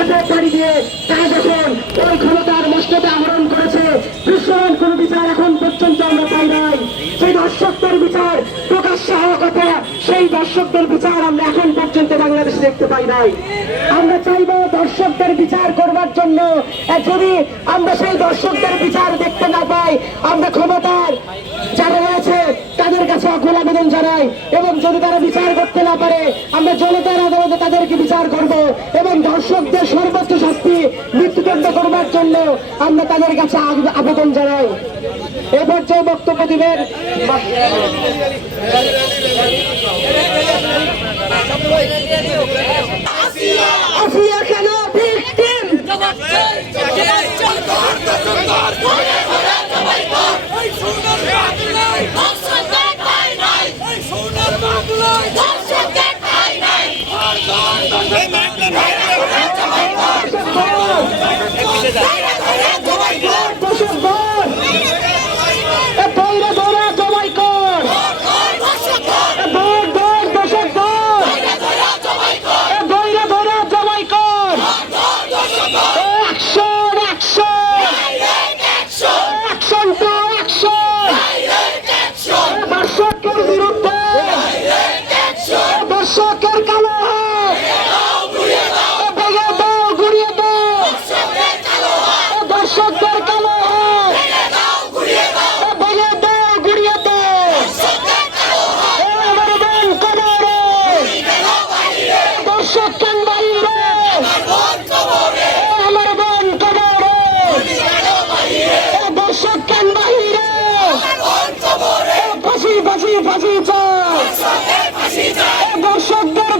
ইতিহাসে পাড়ি দিয়ে তারা যখন ওই ক্ষমতার মস্ততে আহরণ করেছে। দৃশ্যমান কোন বিচার এখন পর্যন্ত আমরা পাই নাই। সেই দর্শকদের বিচার প্রকাশ্যে হওয়া কথা, সেই দর্শকদের বিচার আমরা এখন পর্যন্ত বাংলাদেশে দেখতে পাই নাই। আমরা চাইব দর্শকদের বিচার করবার জন্য যদি আমরা সেই দর্শকদের বিচার দেখতে না পাই, আমরা ক্ষমতার যারা রয়েছে, তাদের কাছে আকুল আবেদন জানাই, এবং যদি তারা বিচার করতে না পারে, আমরা জনতার আদালতে তাদেরকে বিচার করব, এবং দর্শকদের আমরা তাদের কাছে আবেদন জানাই এ পর্যায়ে বক্তব্য দিবেন Hey, man. Geraldo e Eduardo!